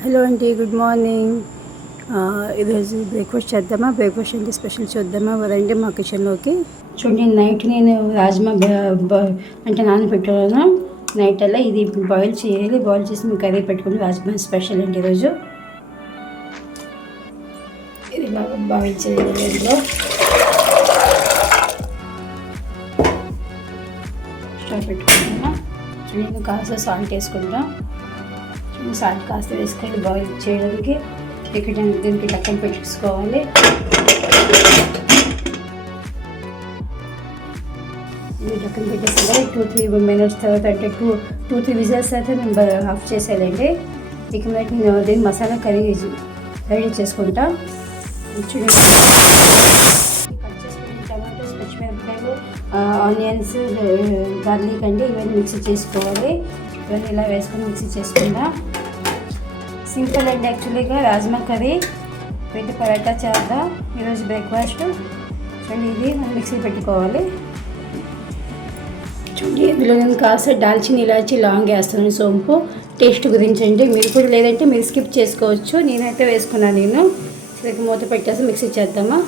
Hello అండి, good morning. ఈరోజు breakfast చేద్దామా? బ్రేక్ఫాస్ట్ అంటే స్పెషల్ చూద్దామా? వరండి మా కిచెన్లోకి. చూడండి, నైట్ నేను రాజ్మా అంటే నానబెట్టాను. నైట్ అలా ఇది బాయిల్ చేయాలి. బాయిల్ చేసి మేము కర్రీ పెట్టుకుని రాజ్మా స్పెషల్ అండి ఈరోజు. ఇది బాగా బాయిల్ చేయాలి. ఇందులో స్టవ్ పెట్టుకుంటామా. చూడండి, కాస్త సాల్ట్ వేసుకుంటాం. సాల్ట్ కాస్త వేసుకొని బాయిల్ చేయడానికి ఇక్కడ దీనికి టక్కన పెట్టేసుకోవాలి. ఇది టక్కన పెట్టేసి 2-3 మినిట్స్ తర్వాత అంటే టూ త్రీ విజిల్స్ అయితే మేము ఆఫ్ చేసేయాలండి. ఇక నేను దీన్ని మసాలా కర్రీ రెడీ చేసుకుంటా. చూడండి, కట్ చేసుకుని టమాటోస్, పచ్చిమిరపకాయలు, ఆనియన్స్, గార్లిక్ అండి ఇవన్నీ మిక్సీ చేసుకోవాలి. ఇవన్నీ ఇలా వేసుకొని మిక్సీ చేసుకుంటా. సింపుల్ అండి. యాక్చువల్గా రాజ్మా కర్రీ విత్ పరాటా చేద్దాం ఈరోజు బ్రేక్ఫాస్ట్. చూడండి, ఇది మనం మిక్సీ పెట్టుకోవాలి. చూడండి, ఇందులో నేను కాస్త దాల్చిన ఇలాచి లాంగ్ వేస్తాను సోంపు టేస్ట్ గురించి అండి. మీరు కూడా లేదంటే మీరు స్కిప్ చేసుకోవచ్చు. నేనైతే వేసుకున్నాను. నేను సరిగ్గా మూత పెట్టేసి మిక్సీ చేద్దామా.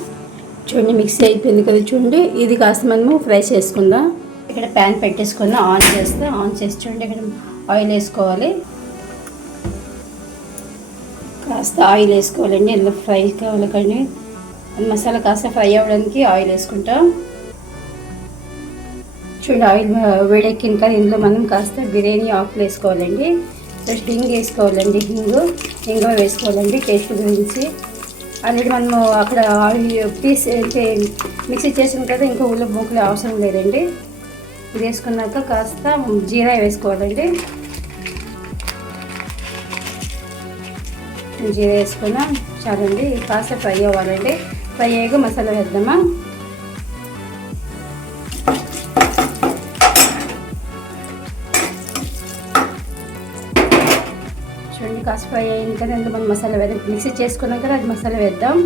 చూడండి, మిక్సీ అయిపోయింది కదా. చూడండి, ఇది కాస్త మనము ఫ్రై చేసుకుందాం. ఇక్కడ ప్యాన్ పెట్టేసుకుందాం. ఆన్ చేసి చూడండి, ఇక్కడ ఆయిల్ వేసుకోవాలి. కాస్త ఆయిల్ వేసుకోవాలండి. ఇందులో ఫ్రై కావాలి కానీ మసాలా కాస్త ఫ్రై అవ్వడానికి ఆయిల్ వేసుకుంటాం. చూడండి, ఆయిల్ వేడెక్కిన కానీ ఇందులో మనం కాస్త బిర్యానీ ఆకులు వేసుకోవాలండి. ఫస్ట్ హింగ్ వేసుకోవాలండి. హింగ వేసుకోవాలండి టేస్ట్ గురించి. ఆల్రెడీ మనము అక్కడ ఆయిల్ పీస్ మిక్సీ చేసాం కదా, ఇంకా ఉల్లి బొంకులు అవసరం లేదండి. ఇది వేసుకున్నాక కాస్త జీరా వేసుకోవాలండి. జీరా వేసుకున్నాం చాలండి. కాస్త ఫ్రై అవ్వాలండి. ఫ్రై అయ్యాక మసాలా వేద్దామా. చూడండి, కాస్త ఫ్రై అయింది కదా. అందులో మనం మసాలా వేద్దాం. మిక్సీ చేసుకున్నాం కదా, అది మసాలా వేద్దాం.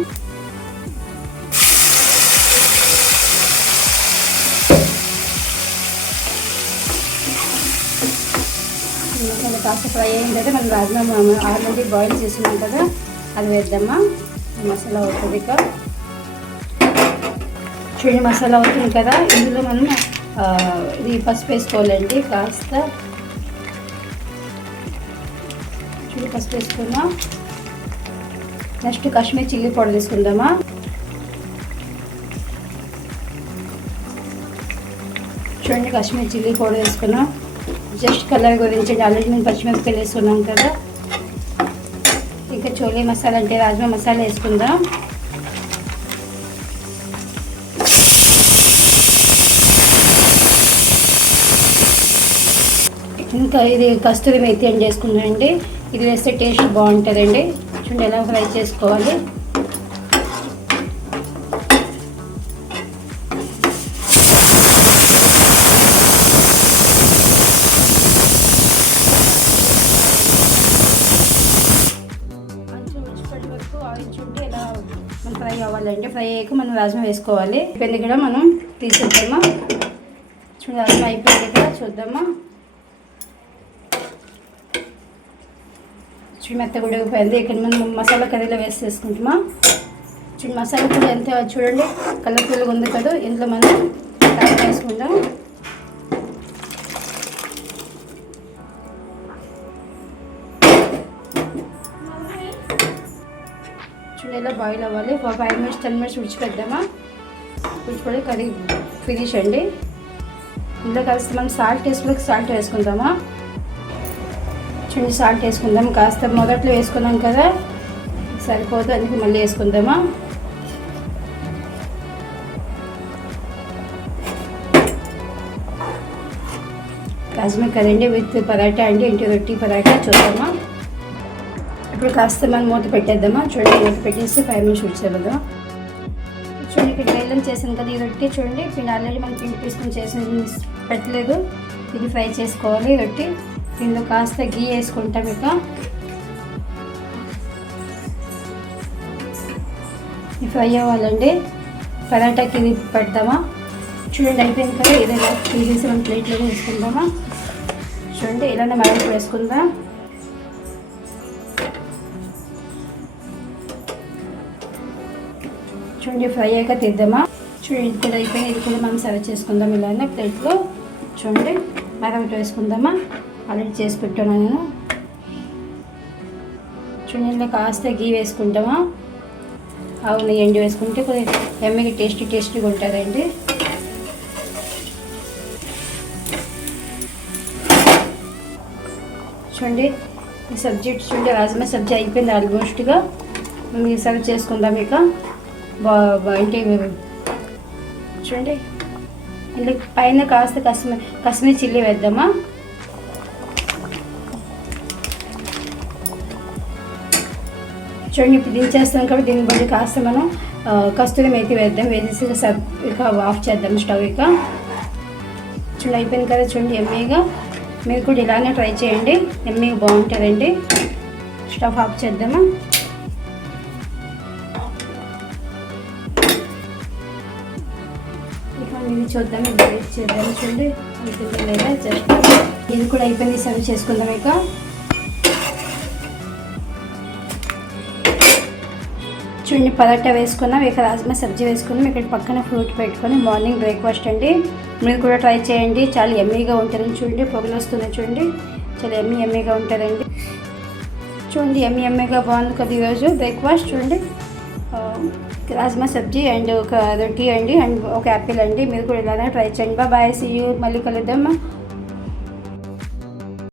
మసాలా కాస్త ఫ్రై అయింది కదా, మనం రాజ్మా ఆల్రెడీ బాయిల్ చేసుకున్నాం కదా, అది వేద్దామా. మసాలా అవుతుంది ఇక. చూడండి, మసాలా అవుతుంది కదా. ఇందులో మనం ఇది పసుపు వేసుకోవాలండి. కాస్త చూడండి, పసుపు వేసుకుందాం. నెక్స్ట్ కాశ్మీర్ చిల్లీ పౌడర్ తీసుకుందామా. చూడండి, కాశ్మీర్ చిల్లీ పౌడర్ వేసుకున్నాం. జస్ట్ కలర్ గురించి ఆల్రెడీ నేను పచ్చిమిరపకాయలు వేసుకున్నాం కదా. ఇంకా చోలే మసాలా అంటే రాజ్మా మసాలా వేసుకుందాం. ఇంకా ఇది కస్తూరి మేతి అని చేసుకుందామండి. ఇది వేస్తే టేస్ట్ బాగుంటుందండి. చూడండి, ఎలా ఫ్రై చేసుకోవాలి. ఆయిల్ చూడండి ఎలా మనం ఫ్రై అవ్వాలండి. ఫ్రై అయ్యాక మనం రాజ్మా వేసుకోవాలి. అయిపోయింది కూడా మనం తీసేద్దామా. చూడండి, రాజ్మా అయిపోయింది కదా, చూద్దామా. చూడండి, మెత్తగా ఉడికిపోయింది. ఇక్కడ మనం మసాలా కర్రీలో వేసేసుకుంటామా. చూడండి, మసాలా కూడా ఎంత చూడండి కలర్ఫుల్గా ఉంది కదా. ఇందులో మనం టమాటా వేసుకుందాం. చూడండి, ఇలా బాయిల్ అవ్వాలి. 5 మినిట్స్ 10 మినిట్స్ ఉడిచిపెద్దామా. ఉడిచిపోయి కర్రీ ఫినిష్ అండి. ఇందులో కలిసి మనం సాల్ట్ వేసుకుందామా. చూడండి, సాల్ట్ వేసుకుందాం. కాస్త మొదట్లో వేసుకున్నాం కదా, సరిపోదు, అందుకే మళ్ళీ వేసుకుందామా. రాజ్మా కర్రీ అండి విత్ పరాటా అండి, ఇంటి రొట్టి పరాటా చూద్దామా. ఇప్పుడు కాస్త మనం మూత పెట్టేద్దామా. చూడండి, మూత పెట్టేసి 5 మినిట్స్ ఉడిచేద్దాం. చూడండి, ఇక్కడ బెల్లం చేసాను కదా, ఈ రొట్టి చూడండి. పిండి ఆల్రెడీ మనం పిండి తీసుకొని చేసి పెట్టలేదు. ఇది ఫ్రై చేసుకోవాలి రొట్టి. దీనిలో కాస్త గీ వేసుకుంటాం. ఇక ఇది ఫ్రై అవ్వాలండి. పరాటాకి ఇది పెడదామా. చూడండి, అయిపోయింది కదా. ఇది ఇలా తీసేసి మనం ప్లేట్లో వేసుకుందామా. చూడండి, ఇలానే మరొక వేసుకుందాం. చూడండి ఫ్రై అయ్యాక తీద్దామా. చూడండి ఇది కూడా అయిపోయింది. ఇది కూడా మనం సర్వ్ చేసుకుందాం ఇలానే ప్లేట్లో. చూడండి మరొకటి వేసుకుందామా. ఆల్రెడీ చేసి పెట్టాను నేను. చూడండి ఇందులో కాస్త గీ వేసుకుంటామా. అవును ఎండి వేసుకుంటే కొద్దిగా ఎమ్మిగా టేస్టీగా ఉంటుందండి. చూడండి ఈ సబ్జీ చూడండి రాజ్మా సబ్జీ అయిపోయింది ఆల్మోస్ట్గా. మేము సర్వ్ చేసుకుందాం ఇక. ఏంటి చూడండి ఇందులో పైన కాస్త కశ్మీర్ చిల్లీ వేద్దామా. చూడండి ఇప్పుడు దించేస్తాం కాబట్టి దీని బట్టి కాస్త మనం కస్తూరి మేతి వేద్దాం. వేసేసి ఇక ఆఫ్ చేద్దాం స్టవ్ ఇక. చూడండి అయిపోయింది కదా. చూడండి ఎమ్మీగా మీరు కూడా ఇలానే ట్రై చేయండి. ఎమ్మీగా బాగుంటుందండి. స్టవ్ ఆఫ్ చేద్దామా. ఇక ఇది చూద్దాం. ఇది వేస్ట్ చేద్దాం. చూడండి అయిపోయింది లేదా జస్ట్ ఇది కూడా అయిపోయింది. సర్వ్ చేసుకుందాం ఇక. చూడండి పరోటా వేసుకున్నాం, ఇక రాజ్మా సబ్జీ వేసుకున్నాం, ఇక్కడ పక్కన ఫ్రూట్ పెట్టుకొని మార్నింగ్ బ్రేక్ఫాస్ట్ అండి. మీరు కూడా ట్రై చేయండి. చాలా ఎమ్మీగా ఉంటుందండి. చూడండి పొగలు వస్తుంది చూడండి. చాలా ఎమ్మీగా ఉంటుందండి. చూడండి ఎమ్మీగా బాగుంది కదా ఈరోజు బ్రేక్ఫాస్ట్. చూడండి రాజ్మా సబ్జీ అండ్ ఒక రొట్టి అండి అండ్ ఒక యాపిల్ అండి. మీరు కూడా ఇలానే ట్రై చేయండి. Bye see you. మళ్ళీ కలుద్దాం.